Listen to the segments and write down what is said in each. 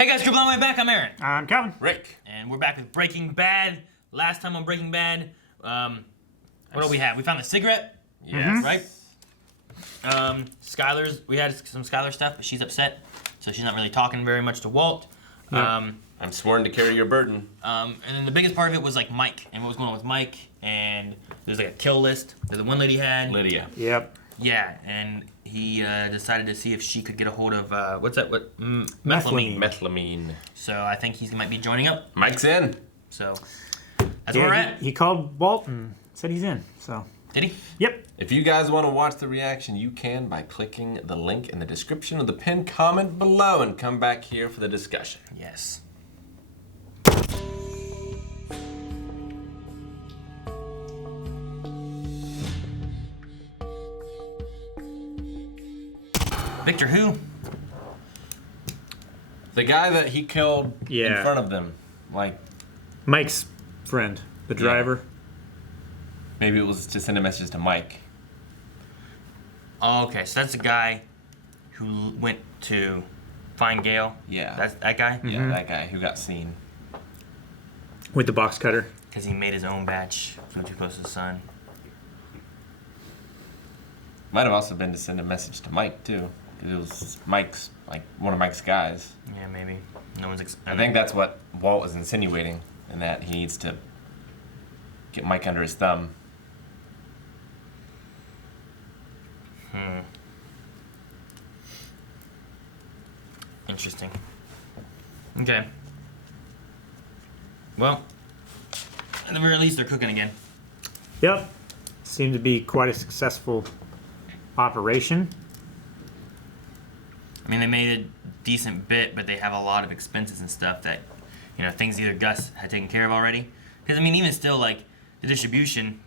Hey guys, Group on my way back. I'm Aaron. I'm Kevin. Rick. And we're back with Breaking Bad. Last time on Breaking Bad, what do we have? We found the cigarette. Yes. Right? Skylar's, we had some Skylar stuff, but she's upset. So she's not really talking very much to Walt. I'm sworn to carry your burden. And then the biggest part of it was like Mike and what was going on with Mike. And there's like a kill list that the one lady had. Lydia. Yep. Yeah, and he decided to see if she could get a hold of, what's that? Methylamine. Methylamine. So I think he might be joining up. Mike's in. So that's where we're at. He called Walt and said he's in. So. Did he? Yep. If you guys want to watch the reaction, you can by clicking the link in the description of the pinned comment below and come back here for the discussion. Yes. Victor who? The guy that he killed in Yeah. front of them. Like, Mike's friend, the driver. maybe it was to send a message to Mike. Oh, okay, so that's the guy who went to find Gail. Yeah. That's that guy? Yeah, that guy who got seen. With the box cutter. Because he made his own batch from Too Close to the Sun. Might have also been to send a message to Mike, too. Because it was Mike's, like, one of Mike's guys. Yeah, maybe. No one's. I think that's what Walt was insinuating, in that he needs to get Mike under his thumb. Interesting. Okay. Well, at the very least, they're cooking again. Yep. Seemed to be quite a successful operation. I mean, they made a decent bit, but they have a lot of expenses and stuff that, you know, things either Gus had taken care of already. Because, I mean, even still, like, the distribution,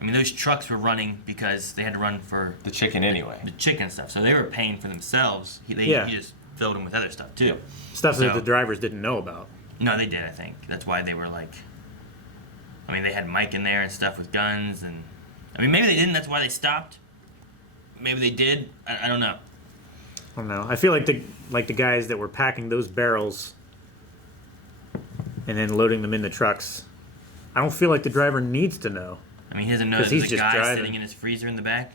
I mean, those trucks were running because they had to run for The chicken anyway. the chicken stuff. So they were paying for themselves. He just filled them with other stuff, too. Stuff that So- the drivers didn't know about. No, they did, I think. That's why they were like, I mean, they had Mike in there and stuff with guns, and I mean, maybe they didn't. That's why they stopped. Maybe they did. I don't know. I don't know. I feel like the guys that were packing those barrels and then loading them in the trucks. I don't feel like the driver needs to know. I mean, he doesn't know 'Cause that he's there's a just guy driving. sitting in his freezer in the back.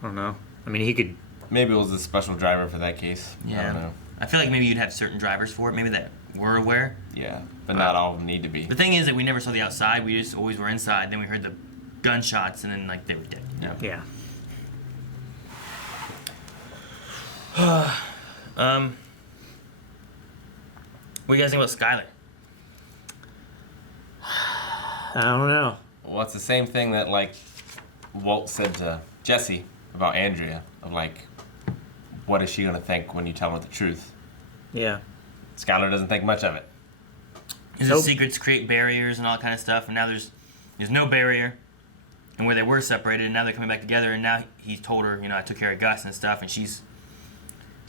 I don't know. I mean, he could. Maybe it was a special driver for that case. I don't know. I feel like maybe you'd have certain drivers for it. Maybe that were aware. Yeah, but not all of them need to be. The thing is that we never saw the outside. We just always were inside. Then we heard the gunshots, and then like they were dead. You know? Yeah. What do you guys think about Skylar? I don't know. Well, it's the same thing that, like, Walt said to Jesse about Andrea, of, like, what is she going to think when you tell her the truth? Yeah. Skylar doesn't think much of it. His Nope. secrets create barriers and all that kind of stuff, and now there's no barrier. And where they were separated, and now they're coming back together, and now he's told her, you know, I took care of Gus and stuff, and she's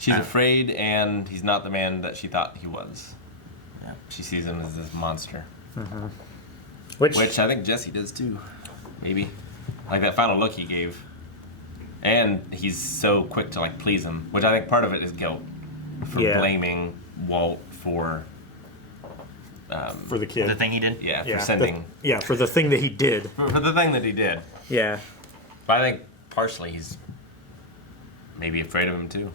Afraid, and he's not the man that she thought he was. Yeah. She sees him as this monster. Which Which I think Jesse does, too. Maybe. Like, that final look he gave. And he's so quick to, like, please him. Which I think part of it is guilt. For Yeah. blaming Walt for... for the kid. the thing he did. Yeah, for Yeah. sending... For the thing that he did. For the thing that he did. Yeah. But I think partially he's maybe afraid of him too.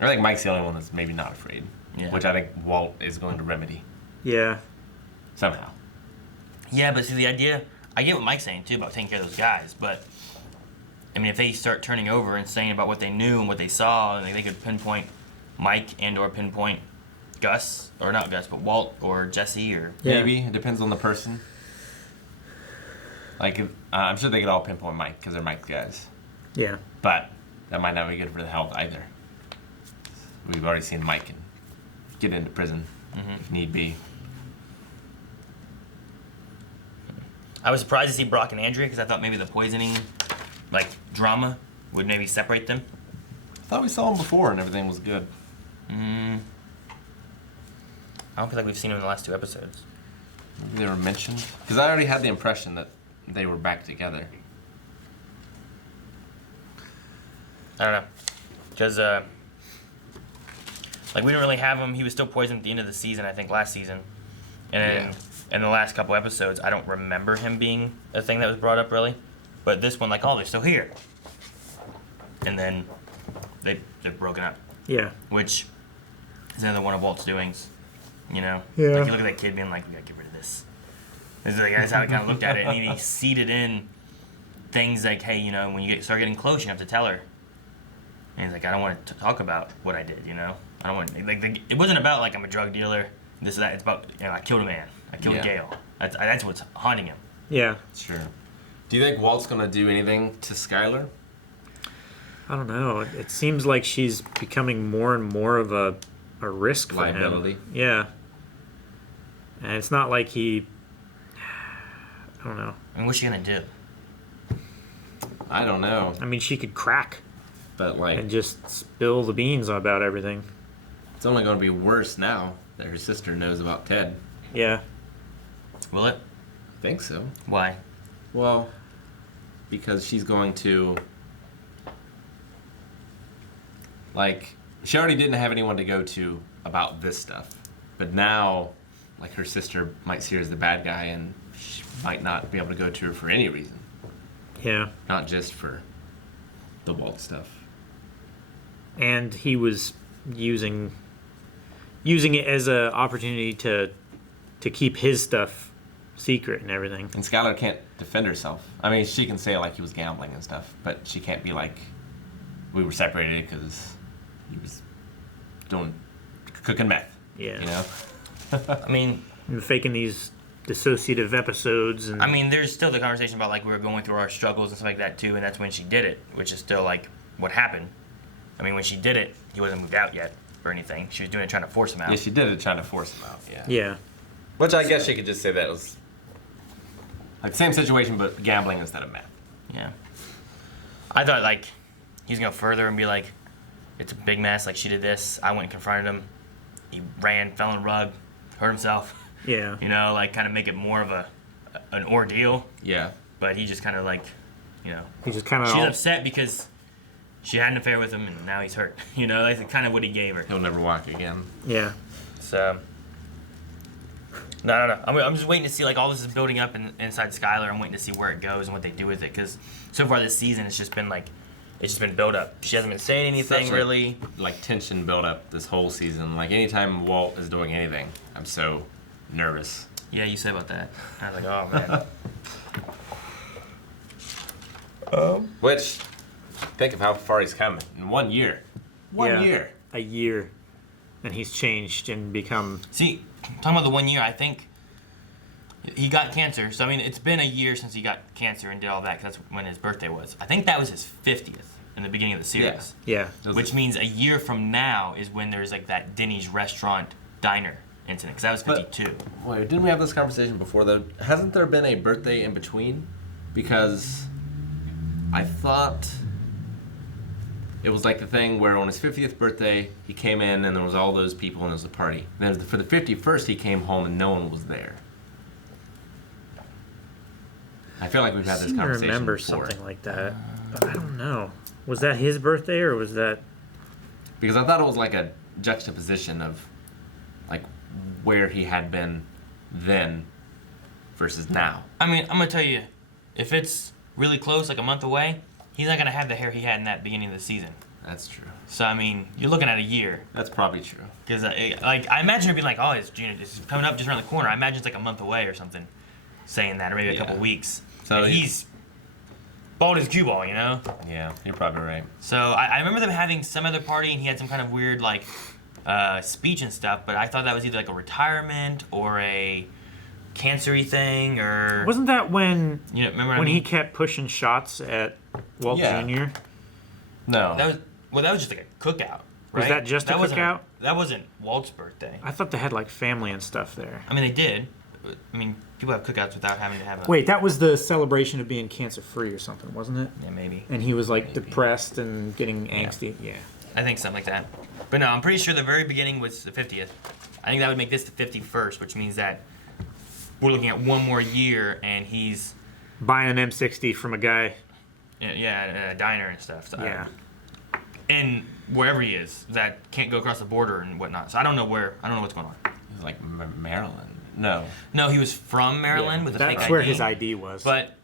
I think Mike's the only one that's maybe not afraid. Yeah. Which I think Walt is going to remedy Yeah. somehow. Yeah, but see, the idea, I get what Mike's saying too about taking care of those guys, but I mean, if they start turning over and saying about what they knew and what they saw, and they could pinpoint Mike and/or pinpoint Gus, or not Gus, but Walt or Jesse, or Yeah. Maybe. It depends on the person. Like, I'm sure they could all pinpoint Mike because they're Mike's guys. Yeah. But that might not be good for the health either. We've already seen Mike get into prison if need be. I was surprised to see Brock and Andrea because I thought maybe the poisoning, like drama, would maybe separate them. I thought we saw him before and everything was good. I don't feel like we've seen them in the last 2 episodes. Maybe they were mentioned. Because I already had the impression that they were back together. I don't know. Because Like, we didn't really have him. He was still poisoned at the end of the season, I think, last season. And then in the last couple episodes, I don't remember him being a thing that was brought up, really. But this one, like, oh, they're still here. And then they're broken up. Yeah. Which is another one of Walt's doings, you know? Yeah. Like, you look at that kid being like, we gotta get rid of this. That's how I kind of looked at it. And he seeded in things like, hey, you know, when you start getting close, you have to tell her. And he's like, I don't want to talk about what I did, you know? I don't want, like, it wasn't about, like, I'm a drug dealer, this and that. It's about, you know, I killed a man. I killed Gail. That's what's haunting him. Yeah. Sure. Do you think Walt's gonna do anything to Skylar? I don't know. It seems like she's becoming more and more of a risk for Liability. him. Yeah. And it's not like he... I don't know. I mean, what's she gonna do? I don't know. I mean, she could crack But, like, and just spill the beans about everything. it's only gonna be worse now that her sister knows about Ted. Yeah. Will it? Think so. Why? Well, because she's going to... Like, she already didn't have anyone to go to about this stuff. But now, like, her sister might see her as the bad guy, and she might not be able to go to her for any reason. Yeah. Not just for the Walt stuff. And he was using it as an opportunity to keep his stuff secret and everything. And Skylar can't defend herself. I mean, she can say, like, he was gambling and stuff, but she can't be like, we were separated because he was cooking meth. Yeah. You know? I mean, And faking these dissociative episodes and I mean, there's still the conversation about, like, we were going through our struggles and stuff like that, too, and that's when she did it, which is still, like, what happened. I mean, when she did it, he wasn't moved out yet or anything. She was doing it trying to force him out. Yeah, she did it trying to force him out. Yeah. yeah. Which I guess she could just say that was like same situation, but gambling instead of meth. Yeah. I thought, like, he was going to further and be like, it's a big mess, like, she did this. I went and confronted him. He ran, fell in a rug, hurt himself. Yeah. You know, like, kind of make it more of an ordeal. Yeah. But he just kind of, like, you know. He just kind of She's upset because she had an affair with him and now he's hurt. You know, that's kind of what he gave her. He'll never walk again. yeah. So, no. I'm just waiting to see, like, all this is building up inside Skylar. I'm waiting to see where it goes and what they do with it. Because so far this season, it's just been, like, it's just been built up. She hasn't been saying anything, Such a, really. like, tension build up this whole season. Like, anytime Walt is doing anything, I'm so nervous. Yeah, you said about that. I was like, oh, man. Which, think of how far he's come in 1 year. One Yeah. year. A year. And he's changed and become See, talking about the 1 year, I think he got cancer. So, I mean, it's been a year since he got cancer and did all that, because that's when his birthday was. I think that was his 50th in the beginning of the series. yeah. Which means a year from now is when there's, like, that Denny's restaurant diner incident, because that was 52. Wait, didn't we have this conversation before, though? Hasn't there been a birthday in between? Because I thought it was like the thing where on his 50th birthday, he came in and there was all those people and there was a party. And then for the 51st, he came home and no one was there. I feel like we've had I this seem to conversation remember before. something like that. But I don't know. Was that his birthday or was that... Because I thought it was like a juxtaposition of like where he had been then versus now. I mean, I'm going to tell you, if it's really close, like a month away, he's not going to have the hair he had in that beginning of the season. That's true. So, I mean, you're looking at a year. That's probably true. Because, like, I imagine it'd be like, oh, it's June, it's coming up just around the corner. I imagine it's like a month away or something, saying that, or maybe a couple weeks. So and he's bald as cue ball, you know? Yeah, you're probably right. So I remember them having some other party, and he had some kind of weird, like, speech and stuff, but I thought that was either like a retirement or a cancer-y thing, or... Wasn't that when You know, remember what I when mean? he kept pushing shots at Walt Yeah. Jr.? No. That was just like a cookout, right? Was that just a wasn't cookout? That wasn't Walt's birthday. I thought they had like family and stuff there. I mean, they did. But, I mean, people have cookouts without having to have a... Wait, that was the celebration of being cancer-free or something, wasn't it? Yeah, maybe. And he was like depressed and getting angsty. Yeah. I think something like that. But no, I'm pretty sure the very beginning was the 50th. I think that would make this the 51st, which means that we're looking at one more year, and he's... Buying an M60 from a guy. Yeah, in a diner and stuff. So Yeah. and wherever he is that can't go across the border and whatnot. So I don't know what's going on. He's like Maryland. No. No, he was from Maryland with a fake ID. That's where his ID was. But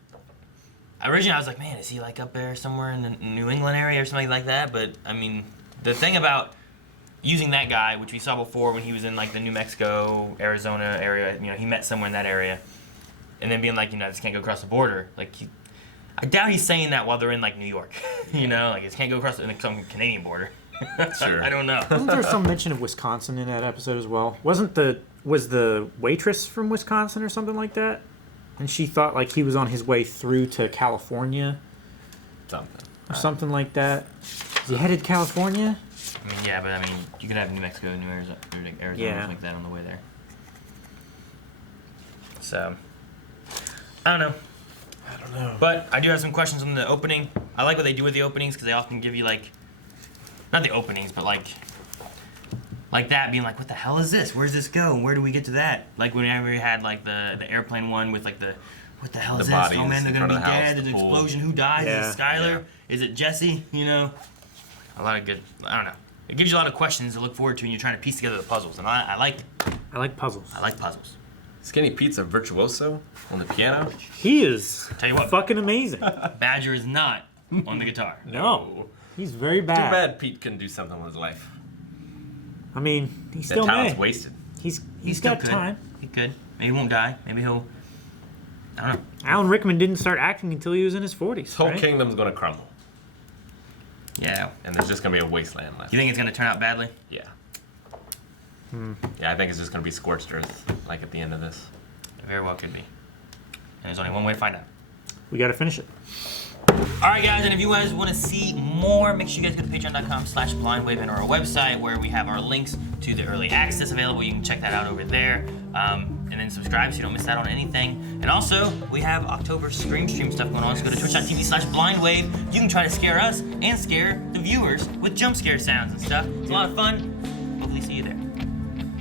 originally I was like, man, is he like up there somewhere in the New England area or something like that? But I mean, the thing about using that guy, which we saw before when he was in like the New Mexico, Arizona area, you know, he met somewhere in that area, and then being like, you know, this can't go across the border. Like, I doubt he's saying that while they're in like New York, you know, like this can't go across some Canadian border. Sure. I don't know. Wasn't there some mention of Wisconsin in that episode as well? Was the waitress from Wisconsin or something like that? And she thought like he was on his way through to California or something like that. Is he headed California? I mean, yeah, but I mean, you could have New Mexico, New Arizona, or something like that on the way there. So, I don't know. But I do have some questions on the opening. I like what they do with the openings because they often give you like, not the openings, but like that being like, what the hell is this? Where's this go? Where do we get to that? Like whenever we had like the airplane one with like what the hell is this? Oh man, they're gonna be dead. There's an explosion. Who dies? Yeah. Is it Skylar? Is it Jesse? You know, a lot of good. I don't know. It gives you a lot of questions to look forward to when you're trying to piece together the puzzles, and I like puzzles. I like puzzles. Skinny Pete's a virtuoso on the piano. He is Tell you what, fucking amazing. Badger is not on the guitar. No, he's very bad. Too bad Pete couldn't do something with his life. I mean, he's That still talent's may. wasted. He's still got could. time. He could. Maybe he won't die. Maybe he'll. I don't know. Alan Rickman didn't start acting until he was in his 40s. His whole right? kingdom's gonna crumble, Yeah. and there's just gonna be a wasteland left. You think it's gonna turn out badly? Yeah. Yeah, I think it's just gonna be scorched earth, like at the end of this. It very well could be. And there's only one way to find out. We got to finish it. All right, guys, and if you guys want to see more, make sure you guys go to patreon.com/blindwave and our website where we have our links to the early access available. You can check that out over there. And then subscribe so you don't miss out on anything. And also, we have October Scream Stream stuff going on, so go to twitch.tv/blindwave. You can try to scare us and scare the viewers with jump scare sounds and stuff. It's a lot of fun. Hopefully see you there.